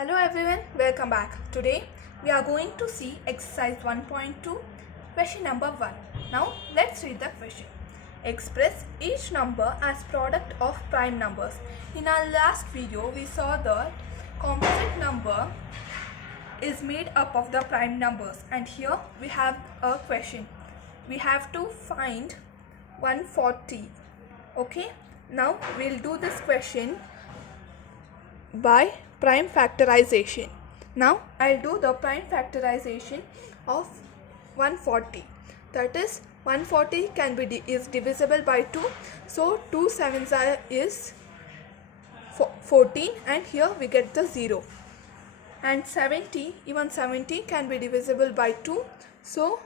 Hello everyone, welcome back. Today we are going to see exercise 1.2 question number 1. Now let's read the question. Express each number as product of prime numbers. In our last video we saw that composite number is made up of the prime numbers, and here we have a question. We have to find 140. Okay, now we'll do this question by prime factorization. Now I'll do the prime factorization of 140. That is 140 can be is divisible by 2. So 2 sevens is 14, and here we get the 0. And 70, even 70 can be divisible by 2. So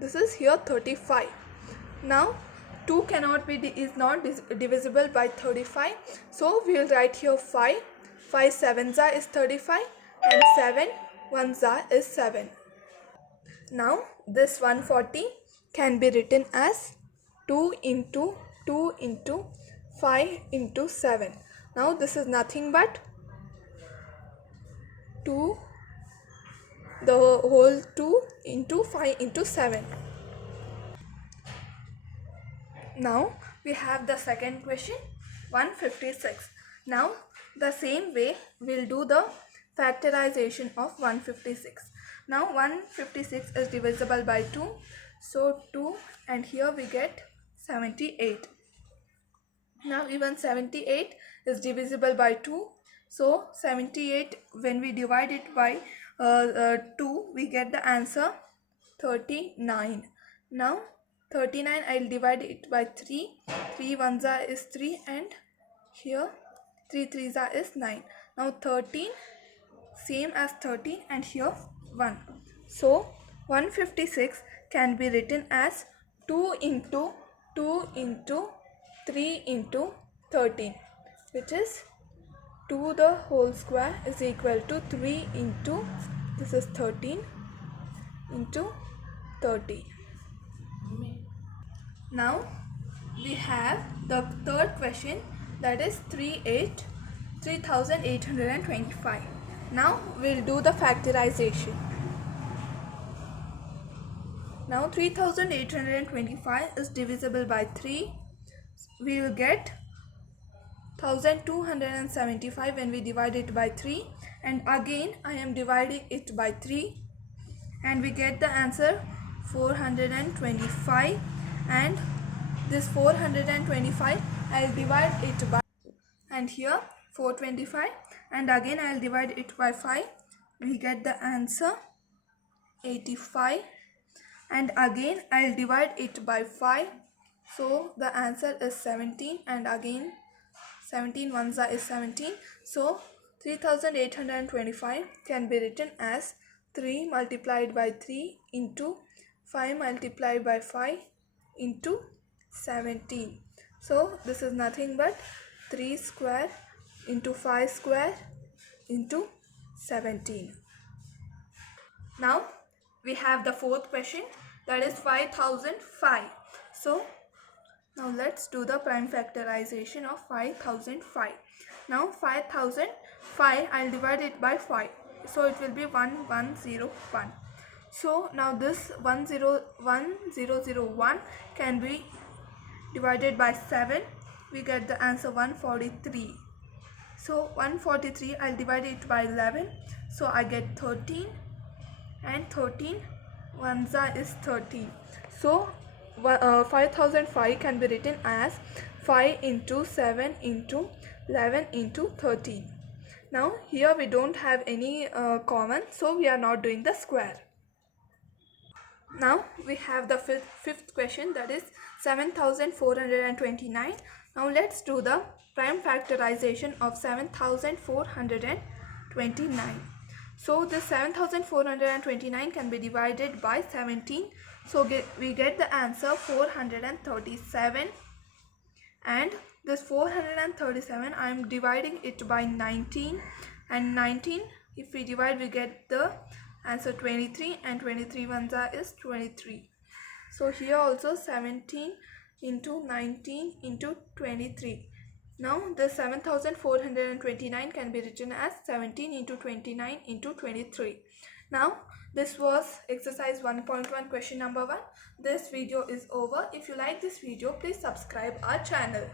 this is here 35. Now 2 cannot be is not divisible by 35, so we will write here 5. 5 sevens is 35, and 7 ones is 7. Now this 140 can be written as 2 into 2 into 5 into 7. Now this is nothing but 2, the whole 2 into 5 into 7. Now we have the second question, 156. Now the same way we'll do the factorization of 156. Now 156 is divisible by 2, so 2, and here we get 78. Now even 78 is divisible by 2, so 78, when we divide it by 2, we get the answer 39. Now 39, I'll divide it by 3. 3 ones is 3, and here 3 threes is 9. Now 13 same as 13, and here 1. So 156 can be written as 2 into 2 into 3 into 13, which is 2 the whole square is equal to 3 into, this is 13 into 30. Now we have the third question, that is 3825. Now we'll do the factorization. Now 3825 is divisible by 3. We will get 1275 when we divide it by 3, and again I am dividing it by 3, and we get the answer 425. And this 425 I'll divide it by, and here 425, and again I'll divide it by 5. We get the answer 85, and again I'll divide it by 5, so the answer is 17, and again 17 ones is 17. So 3825 can be written as 3 multiplied by 3 into 5 multiplied by 5 into 17. So this is nothing but 3 square into 5 square into 17. Now we have the fourth question, that is 5005. So now let's do the prime factorization of 5005. Now 5005, I'll divide it by 5, so it will be 1101. So now this 1001 can be divided by 7. We get the answer 143. So 143, I'll divide it by 11, so I get 13, and 13 ones is 13. So 5005 can be written as 5 into 7 into 11 into 13. Now here we don't have any common, so we are not doing the square. Now we have the fifth question, that is 7429. Now let's do the prime factorization of 7429. So this 7429 can be divided by 17, so we get the answer 437. And this 437, I am dividing it by 19, and 19, if we divide, we get the answer 23, and 23 ones is 23. So here also 17 into 19 into 23. Now the 7429 can be written as 17 into 29 into 23. Now this was exercise 1.1 question number 1. This video is over. If you like this video, please subscribe our channel.